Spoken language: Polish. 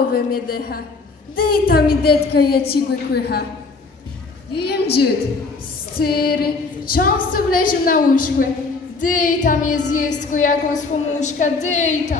ve mi deha. Dejta mi detka je cigły kłycha. Jem dzied, styry, często wleził na łóżkę. Dejta mnie zjestko jakąś pomóżka, dejta.